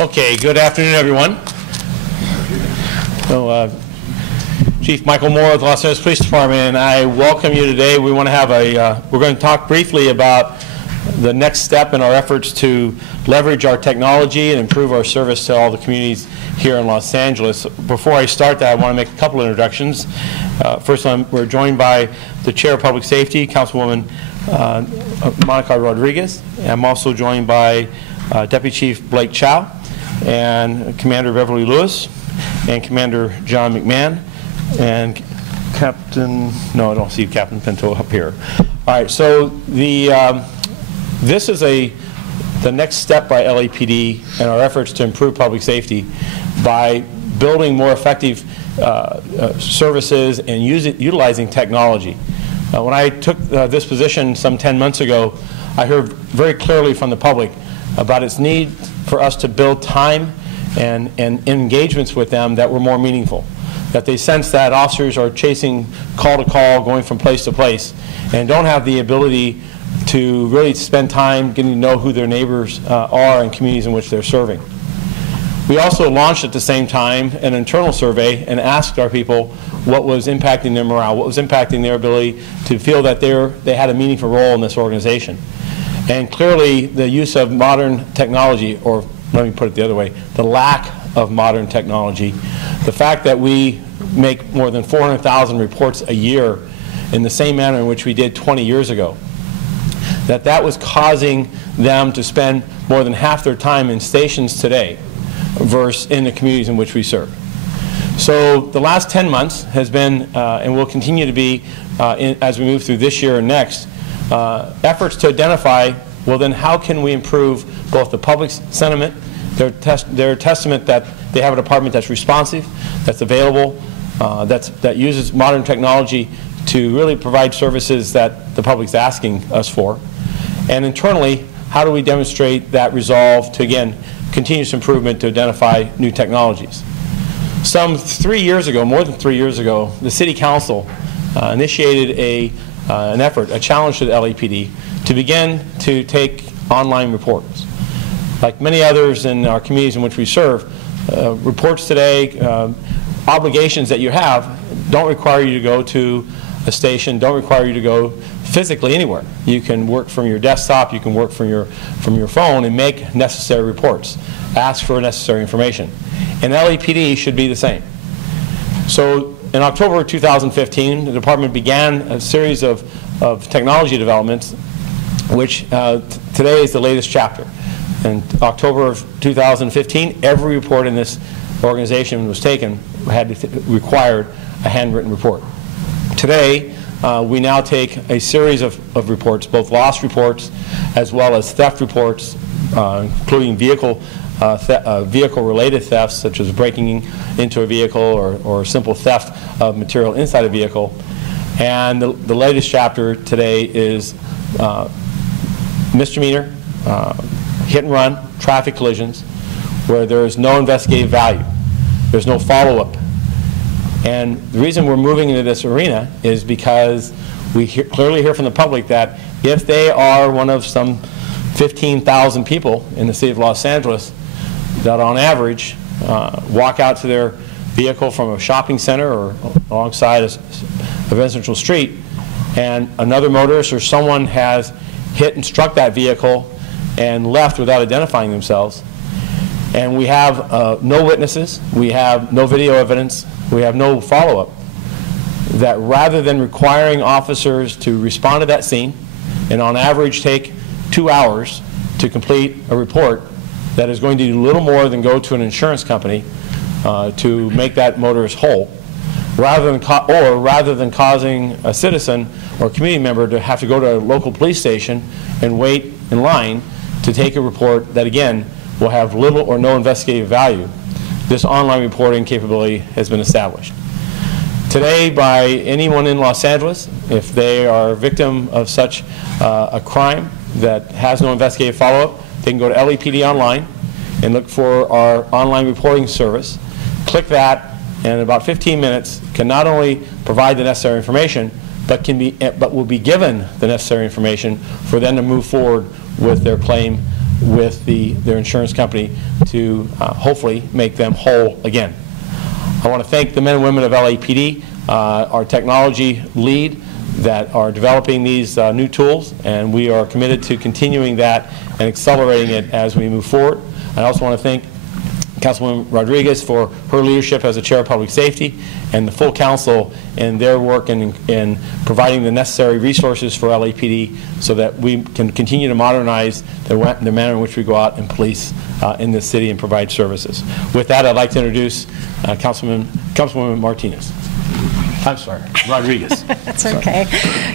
Okay, good afternoon, everyone. So, Chief Michael Moore of the Los Angeles Police Department, and I welcome you today. We want to have we're going to talk briefly about the next step in our efforts to leverage our technology and improve our service to all the communities here in Los Angeles. Before I start that, I want to make a couple of introductions. First, we're joined by the Chair of Public Safety, Councilwoman Monica Rodriguez. I'm also joined by Deputy Chief Blake Chow and Commander Beverly Lewis and Commander John McMahon and Captain, no, I don't see Captain Pinto up here. All right, so this is the next step by LAPD in our efforts to improve public safety by building more effective services and utilizing technology. When I took this position some 10 months ago, I heard very clearly from the public about its need for us to build time and engagements with them that were more meaningful. That they sense that officers are chasing call to call, going from place to place, and don't have the ability to really spend time getting to know who their neighbors are and communities in which they're serving. We also launched at the same time an internal survey and asked our people what was impacting their morale, what was impacting their ability to feel that they had a meaningful role in this organization. And clearly the use of modern technology, or let me put it the other way, the lack of modern technology, the fact that we make more than 400,000 reports a year in the same manner in which we did 20 years ago, that was causing them to spend more than half their time in stations today versus in the communities in which we serve. So the last 10 months has been, and will continue to be as we move through this year and next, efforts to identify, well then how can we improve both the public's sentiment, their testament that they have a department that's responsive, that's available, that uses modern technology to really provide services that the public's asking us for. And internally, how do we demonstrate that resolve to, again, continuous improvement to identify new technologies? Some 3 years ago, more than 3 years ago, the City Council initiated an effort, a challenge to the LAPD to begin to take online reports. Like many others in our communities in which we serve, reports today, obligations that you have don't require you to go to a station, don't require you to go physically anywhere. You can work from your desktop, you can work from your phone and make necessary reports, ask for necessary information. And LAPD should be the same. So in October 2015, the department began a series of technology developments, which today is the latest chapter. In October of 2015, every report in this organization was taken required a handwritten report. Today, we now take a series of reports, both loss reports as well as theft reports, including vehicle-related thefts, such as breaking into a vehicle or simple theft of material inside a vehicle. And the latest chapter today is misdemeanor, hit and run, traffic collisions, where there is no investigative value. There's no follow-up. And the reason we're moving into this arena is because we clearly hear from the public that if they are one of some 15,000 people in the city of Los Angeles that on average walk out to their vehicle from a shopping center or alongside a residential street, and another motorist or someone has hit and struck that vehicle and left without identifying themselves, and we have no witnesses, we have no video evidence, we have no follow-up, that rather than requiring officers to respond to that scene and on average take 2 hours to complete a report that is going to do little more than go to an insurance company to make that motorist whole, rather than causing a citizen or community member to have to go to a local police station and wait in line to take a report that, again, will have little or no investigative value, this online reporting capability has been established. Today, by anyone in Los Angeles, if they are a victim of such a crime that has no investigative follow-up, they can go to LAPD online and look for our online reporting service, click that, and in about 15 minutes can not only provide the necessary information, but will be given the necessary information for them to move forward with their claim with their insurance company to hopefully make them whole again. I want to thank the men and women of LAPD, our technology lead, that are developing these new tools, and we are committed to continuing that and accelerating it as we move forward. I also want to thank Councilwoman Rodriguez for her leadership as the Chair of Public Safety, and the full council in their work in providing the necessary resources for LAPD so that we can continue to modernize the manner in which we go out and police in this city and provide services. With that, I'd like to introduce Councilwoman Martinez. I'm sorry, Rodriguez. That's okay.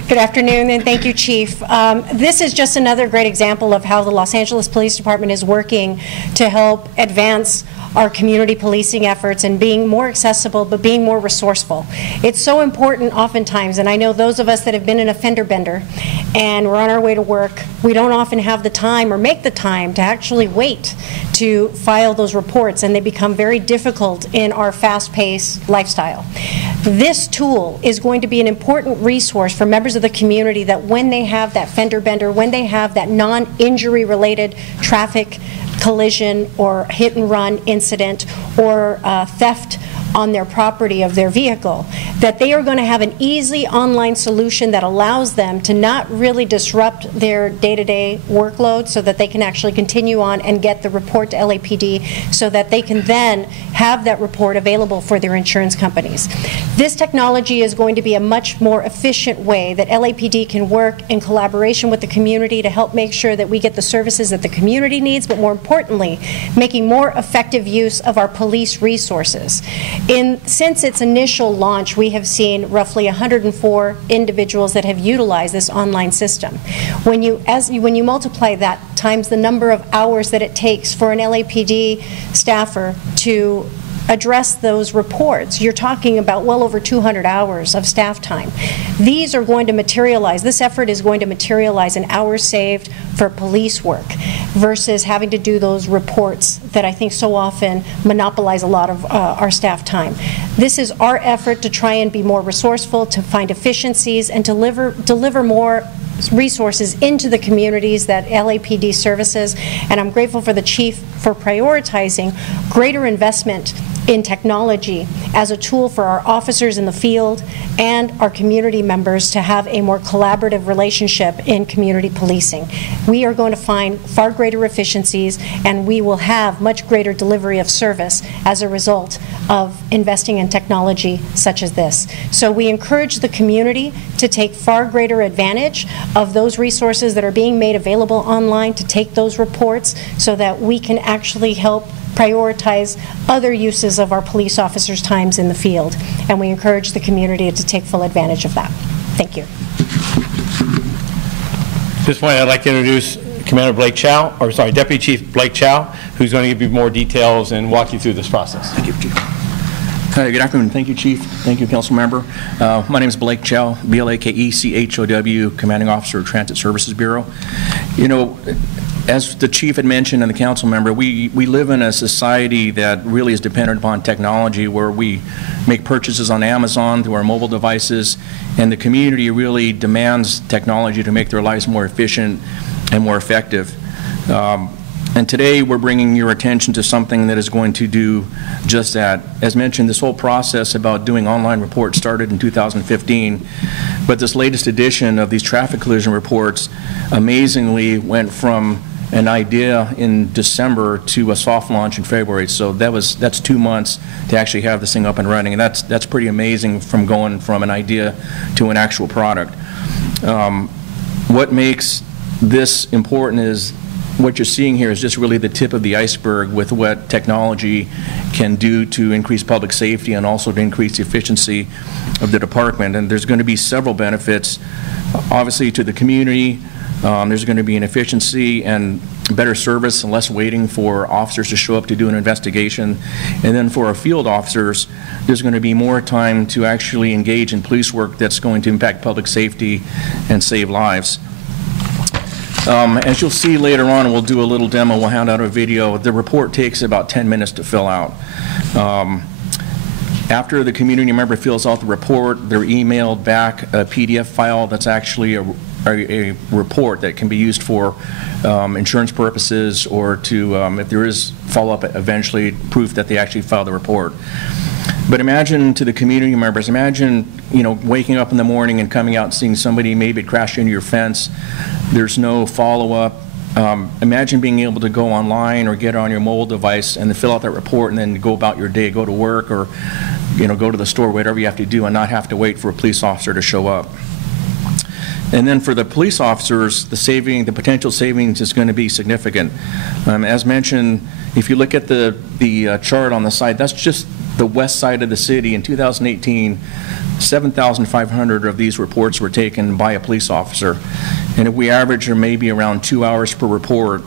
Good afternoon, and thank you, Chief. This is just another great example of how the Los Angeles Police Department is working to help advance our community policing efforts and being more accessible, but being more resourceful. It's so important oftentimes, and I know those of us that have been in a fender bender and we're on our way to work, we don't often have the time or make the time to actually wait to file those reports, and they become very difficult in our fast-paced lifestyle. This tool is going to be an important resource for members of the community that when they have that fender bender, when they have that non-injury related traffic collision or hit and run incident or theft on their property of their vehicle, that they are going to have an easy online solution that allows them to not really disrupt their day-to-day workload, so that they can actually continue on and get the report to LAPD, so that they can then have that report available for their insurance companies. This technology is going to be a much more efficient way that LAPD can work in collaboration with the community to help make sure that we get the services that the community needs, but more importantly, making more effective use of our police resources. Since its initial launch, we have seen roughly 104 individuals that have utilized this online system. When you multiply that times the number of hours that it takes for an LAPD staffer to address those reports, you're talking about well over 200 hours of staff time. These are going to materialize, this effort is going to materialize in hours saved for police work versus having to do those reports that I think so often monopolize a lot of our staff time. This is our effort to try and be more resourceful, to find efficiencies, and deliver more resources into the communities that LAPD services, and I'm grateful for the Chief for prioritizing greater investment in technology as a tool for our officers in the field and our community members to have a more collaborative relationship in community policing. We are going to find far greater efficiencies, and we will have much greater delivery of service as a result of investing in technology such as this. So we encourage the community to take far greater advantage of those resources that are being made available online, to take those reports so that we can actually help prioritize other uses of our police officers' times in the field, and we encourage the community to take full advantage of that. Thank you. At this point, I'd like to introduce Deputy Chief Blake Chow, who's going to give you more details and walk you through this process. Thank you, Chief. Good afternoon. Thank you, Chief. Thank you, Council Member. My name is Blake Chow, B-L-A-K-E-C-H-O-W, Commanding Officer of Transit Services Bureau. You know, as the Chief had mentioned and the Council Member, we live in a society that really is dependent upon technology, where we make purchases on Amazon through our mobile devices, and the community really demands technology to make their lives more efficient and more effective. And today we're bringing your attention to something that is going to do just that. As mentioned, this whole process about doing online reports started in 2015, but this latest edition of these traffic collision reports amazingly went from an idea in December to a soft launch in February. So that's 2 months to actually have this thing up and running, and that's pretty amazing, from going from an idea to an actual product. What makes this important is what you're seeing here is just really the tip of the iceberg with what technology can do to increase public safety and also to increase the efficiency of the department. And there's going to be several benefits, obviously, to the community. There's going to be an efficiency and better service and less waiting for officers to show up to do an investigation. And then for our field officers, there's going to be more time to actually engage in police work that's going to impact public safety and save lives. As you'll see later on, we'll do a little demo, we'll hand out a video. The report takes about 10 minutes to fill out. After the community member fills out the report, they're emailed back a PDF file that's actually a report that can be used for insurance purposes, or to, if there is follow-up eventually, proof that they actually filed the report. But imagine, to the community members, imagine, you know, waking up in the morning and coming out and seeing somebody maybe crash into your fence. There's no follow-up. Imagine being able to go online or get on your mobile device and then fill out that report and then go about your day, go to work, or, you know, go to the store, whatever you have to do, and not have to wait for a police officer to show up. And then for the police officers, the potential savings is going to be significant. As mentioned, if you look at the chart on the side, that's just the west side of the city. In 2018, 7,500 of these reports were taken by a police officer. And if we average maybe around 2 hours per report,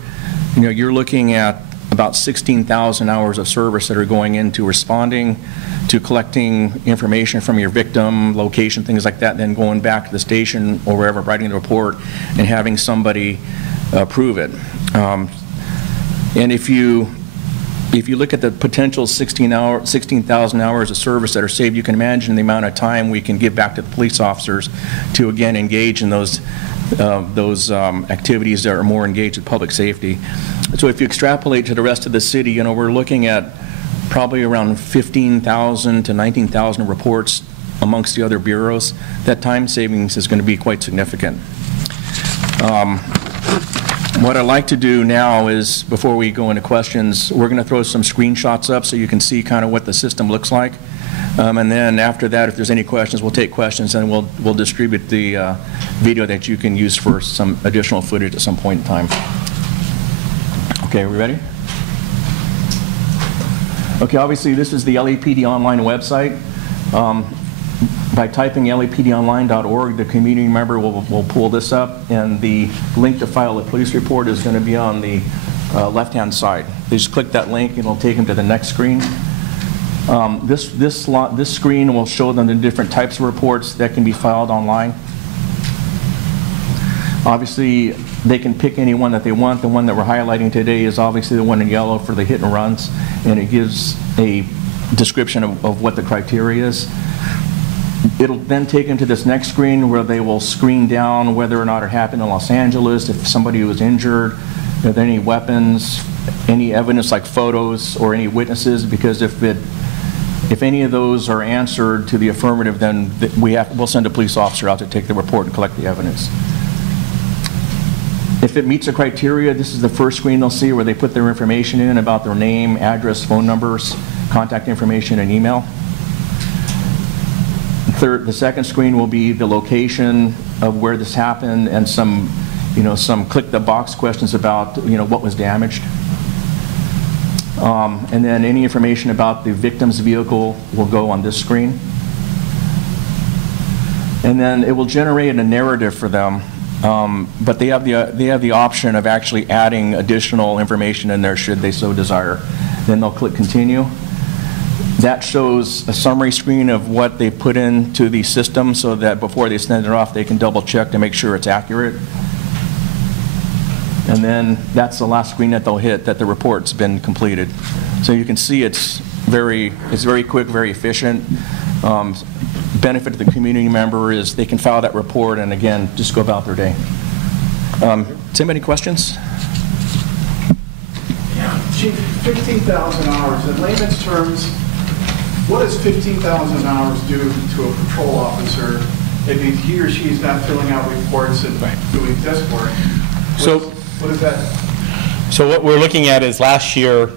you know, you're looking at about 16,000 hours of service that are going into responding, to collecting information from your victim, location, things like that, then going back to the station or wherever, writing the report and having somebody approve it. And if you look at the potential 16,000 hours of service that are saved, you can imagine the amount of time we can give back to the police officers to, again, engage in those activities that are more engaged with public safety. So if you extrapolate to the rest of the city, you know, we're looking at probably around 15,000 to 19,000 reports amongst the other bureaus. That time savings is going to be quite significant. What I'd like to do now is, before we go into questions, we're going to throw some screenshots up so you can see kind of what the system looks like. And then after that, if there's any questions, we'll take questions, and we'll distribute the video that you can use for some additional footage at some point in time. Okay, are we ready? Okay, obviously this is the LAPD online website. By typing lapdonline.org, the community member will pull this up, and the link to file a police report is going to be on the left-hand side. They just click that link and it'll take them to the next screen. This screen will show them the different types of reports that can be filed online. Obviously, they can pick any one that they want. The one that we're highlighting today is obviously the one in yellow for the hit and runs, and it gives a description of what the criteria is. It'll then take them to this next screen where they will screen down whether or not it happened in Los Angeles, if somebody was injured, if there are any weapons, any evidence like photos or any witnesses, because if any of those are answered to the affirmative, then we'll send a police officer out to take the report and collect the evidence. If it meets the criteria, this is the first screen they'll see where they put their information in about their name, address, phone numbers, contact information, and email. The second screen will be the location of where this happened and some click the box questions about what was damaged. And then any information about the victim's vehicle will go on this screen. And then it will generate a narrative for them, but they have the option of actually adding additional information in there should they so desire. Then they'll click continue. That shows a summary screen of what they put into the system so that before they send it off, they can double check to make sure it's accurate. And then that's the last screen that they'll hit, that the report's been completed. So you can see it's very quick, very efficient. Benefit to the community member is they can file that report and, again, just go about their day. Tim, any questions? Yeah, Chief, 15,000 hours. In layman's terms, what does 15,000 hours do to a patrol officer? It means he or she is not filling out reports and doing desk work. What is that? So what we're looking at is last year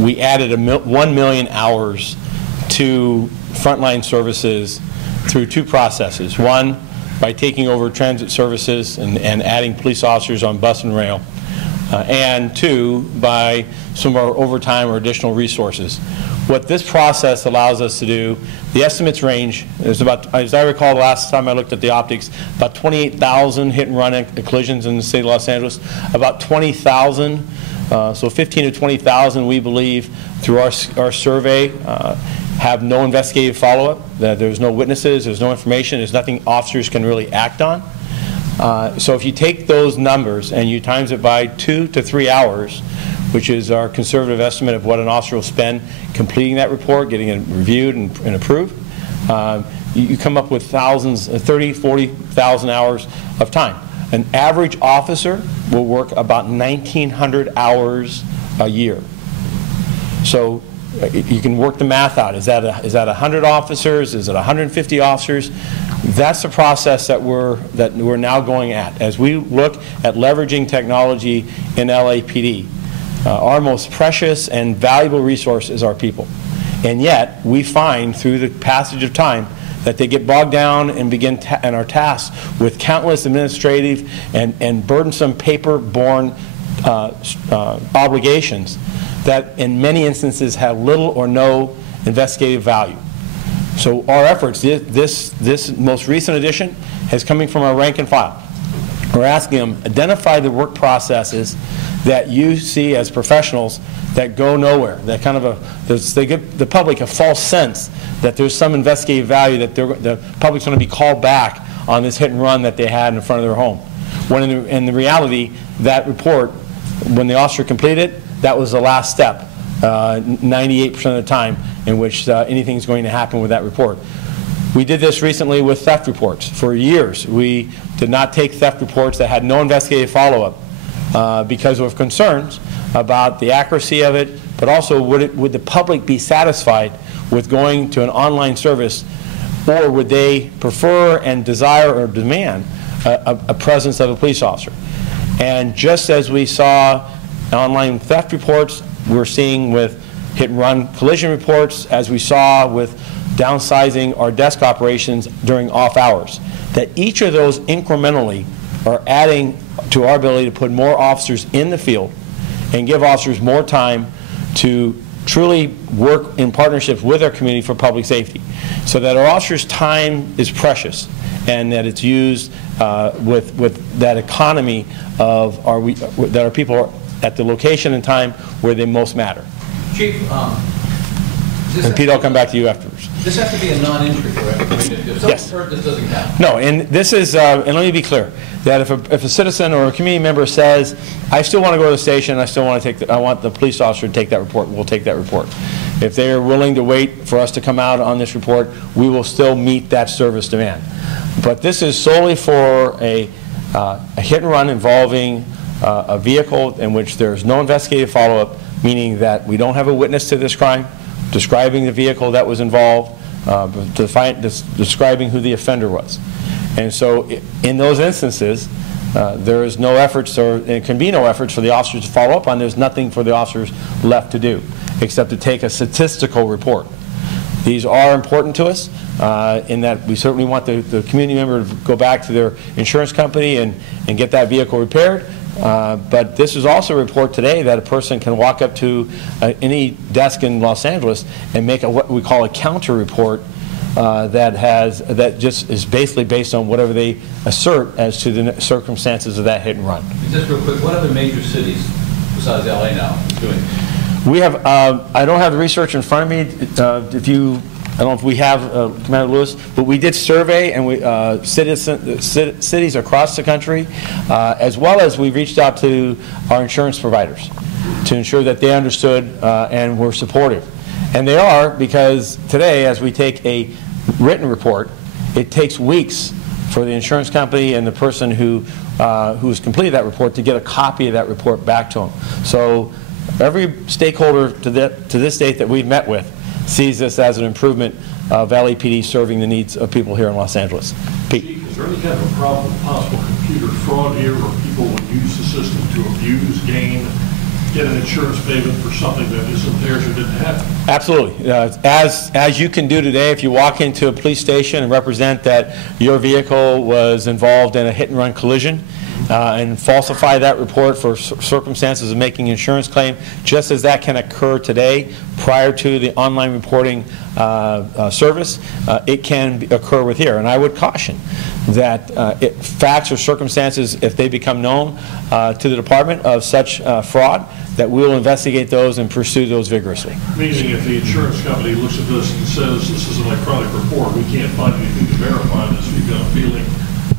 we added 1 million hours to frontline services through two processes. One, by taking over transit services and adding police officers on bus and rail. And two, by some of our overtime or additional resources. What this process allows us to do, the estimates range, there's about, as I recall the last time I looked at the optics, about 28,000 hit and run collisions in the state of Los Angeles, about 20,000, so 15 to 20,000 we believe through our survey have no investigative follow-up, that there's no witnesses, there's no information, there's nothing officers can really act on. So if you take those numbers and you times it by 2 to 3 hours, which is our conservative estimate of what an officer will spend completing that report, getting it reviewed and approved, you come up with thousands, 30, 40,000 hours of time. An average officer will work about 1,900 hours a year. So you can work the math out. Is that 100 officers? Is it 150 officers? That's the process that we're now going at. As we look at leveraging technology in LAPD, our most precious and valuable resource is our people. And yet, we find through the passage of time that they get bogged down and and are tasked with countless administrative and burdensome paper-borne obligations that in many instances have little or no investigative value. So our efforts, this most recent edition, is coming from our rank and file. We're asking them, identify the work processes that you see as professionals that go nowhere, that kind of they give the public a false sense that there's some investigative value, that the public's going to be called back on this hit and run that they had in front of their home. When in the reality, that report, when the officer completed it, that was the last step, 98% of the time in which anything's going to happen with that report. We did this recently with theft reports. For years, we did not take theft reports that had no investigative follow-up because of concerns about the accuracy of it, but also would the public be satisfied with going to an online service, or would they prefer and desire or demand a presence of a police officer? And just as we saw online theft reports, we're seeing with hit-and-run collision reports, as we saw with downsizing our desk operations during off hours, that each of those incrementally are adding to our ability to put more officers in the field and give officers more time to truly work in partnership with our community for public safety, so that our officers' time is precious and that it's used with that economy of that our people are at the location and time where they most matter. Chief, and Pete, I'll come back to you afterwards. This has to be a non-injury, correct? I mean, if someone's hurt, this doesn't count. No, and this is, and let me be clear, that if a citizen or a community member says, I still want to go to the station, I want the police officer to take that report, we'll take that report. If they are willing to wait for us to come out on this report, we will still meet that service demand. But this is solely for a hit and run involving a vehicle in which there is no investigative follow-up, meaning that we don't have a witness to this crime, describing the vehicle that was involved, describing who the offender was. And so in those instances, there is no efforts, or it can be no efforts for the officers to follow up on. There's nothing for the officers left to do except to take a statistical report. These are important to us in that we certainly want the community member to go back to their insurance company and get that vehicle repaired. But this is also a report today that a person can walk up to any desk in Los Angeles and make what we call a counter report that just is basically based on whatever they assert as to the circumstances of that hit and run. Just real quick, what other major cities besides LA now doing it? We have, I don't have the research in front of me. I don't know if we have, Commander Lewis, but we did survey and cities across the country, as well as we reached out to our insurance providers to ensure that they understood and were supportive. And they are, because today, as we take a written report, it takes weeks for the insurance company and the person who's completed that report to get a copy of that report back to them. So every stakeholder to this date that we've met with sees this as an improvement of LAPD serving the needs of people here in Los Angeles. Pete. Chief, is there any kind of a problem with possible computer fraud here where people would use the system to abuse, gain, get an insurance payment for something that isn't theirs or didn't happen? Absolutely. As you can do today, if you walk into a police station and represent that your vehicle was involved in a hit and run collision, and falsify that report for circumstances of making an insurance claim, just as that can occur today prior to the online reporting service, it can occur with here. And I would caution that facts or circumstances, if they become known to the department of such fraud, that we will investigate those and pursue those vigorously. Meaning if the insurance company looks at this and says this is an electronic report, we can't find anything to verify this, we've got a feeling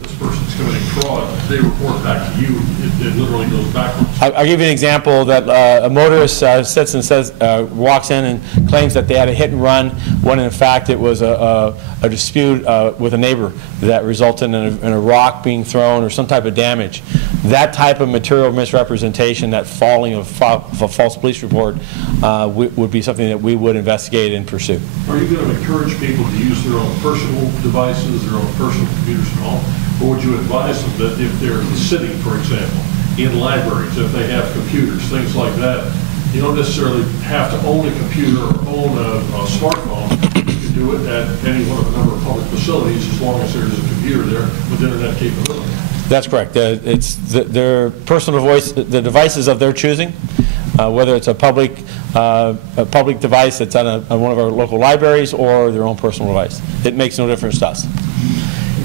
this person's committing fraud, they report back to you. It literally goes backwards. I'll give you an example that a motorist sits and says, walks in and claims that they had a hit and run, when in fact it was a dispute with a neighbor that resulted in a rock being thrown or some type of damage. That type of material misrepresentation, that falling of a false police report, would be something that we would investigate and pursue. Are you going to encourage people to use their own personal devices, their own personal computers at home? Or would you advise them that if they're in the city, for example, in libraries, if they have computers, things like that, you don't necessarily have to own a computer or own a smartphone. You can do it at any one of a number of public facilities as long as there's a computer there with internet capability. That's correct. It's their personal voice, the devices of their choosing, whether it's a public device that's on one of our local libraries or their own personal device. It makes no difference to us.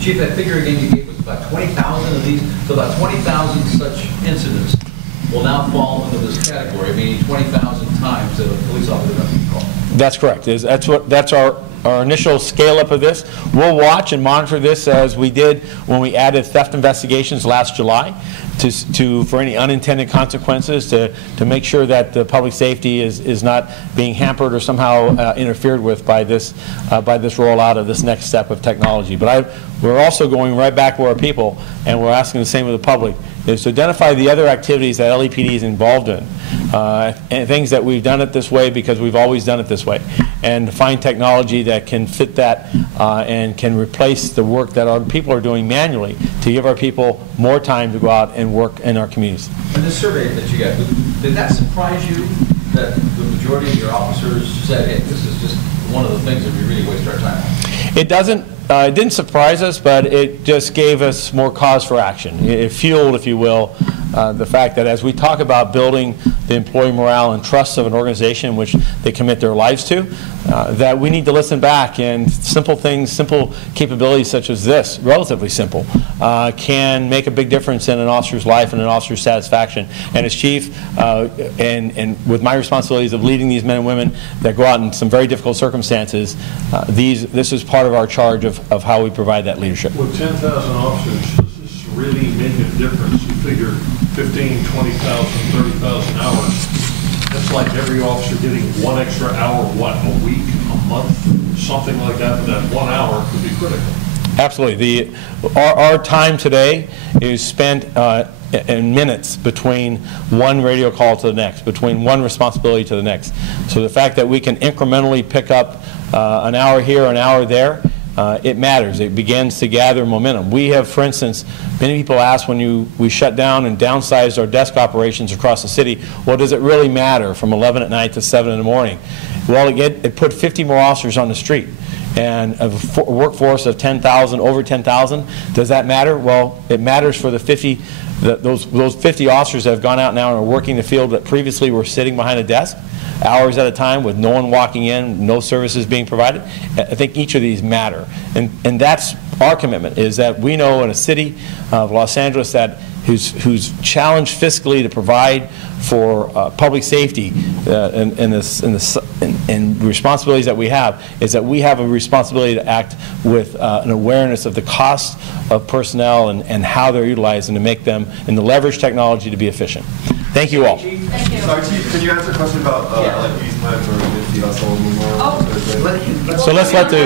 Chief, that figure again you gave was about 20,000 of these, so about 20,000 such incidents will now fall into this category, meaning 20,000 times that a police officer doesn't be called. That's correct. That's our initial scale-up of this. We'll watch and monitor this as we did when we added theft investigations last July for any unintended consequences to make sure that the public safety is not being hampered or somehow interfered with by this rollout of this next step of technology. But we're also going right back to our people, and we're asking the same of the public, is to identify the other activities that LAPD is involved in, and things that we've done it this way because we've always done it this way, and find technology that can fit that and can replace the work that our people are doing manually to give our people more time to go out and work in our communities. In this survey that you got, did that surprise you that the majority of your officers said, hey, this is just one of the things that we really waste our time on? It doesn't. It didn't surprise us, but it just gave us more cause for action. It fueled, if you will, the fact that as we talk about building the employee morale and trust of an organization in which they commit their lives to, that we need to listen back, and simple things, simple capabilities such as this, relatively simple, can make a big difference in an officer's life and an officer's satisfaction. And as chief, and with my responsibilities of leading these men and women that go out in some very difficult circumstances, this is part of our charge of how we provide that leadership. With 10,000 officers, does this really make a difference? You figure 15, 20,000, 30,000 hours. That's like every officer getting one extra hour, what, a week, a month, something like that, but that 1 hour could be critical. Absolutely. Our time today is spent in minutes between one radio call to the next, between one responsibility to the next. So the fact that we can incrementally pick up an hour here, an hour there, it matters. It begins to gather momentum. We have, for instance, many people ask when we shut down and downsized our desk operations across the city, well, does it really matter from 11 at night to 7 in the morning? Well, it put 50 more officers on the street. And a workforce of 10,000, over 10,000, does that matter? Well, it matters for the 50, those 50 officers that have gone out now and are working the field that previously were sitting behind a desk, hours at a time with no one walking in, no services being provided. I think each of these matter. And that's our commitment, is that we know in a city of Los Angeles who's challenged fiscally to provide for public safety and responsibilities that we have, is that we have a responsibility to act with an awareness of the cost of personnel and how they're utilized, and to make them and to leverage technology to be efficient. Thank you all. Thank you. Sorry, Chief, can you answer a question about LAPD's plan for the Memorial? Oh. So let's let the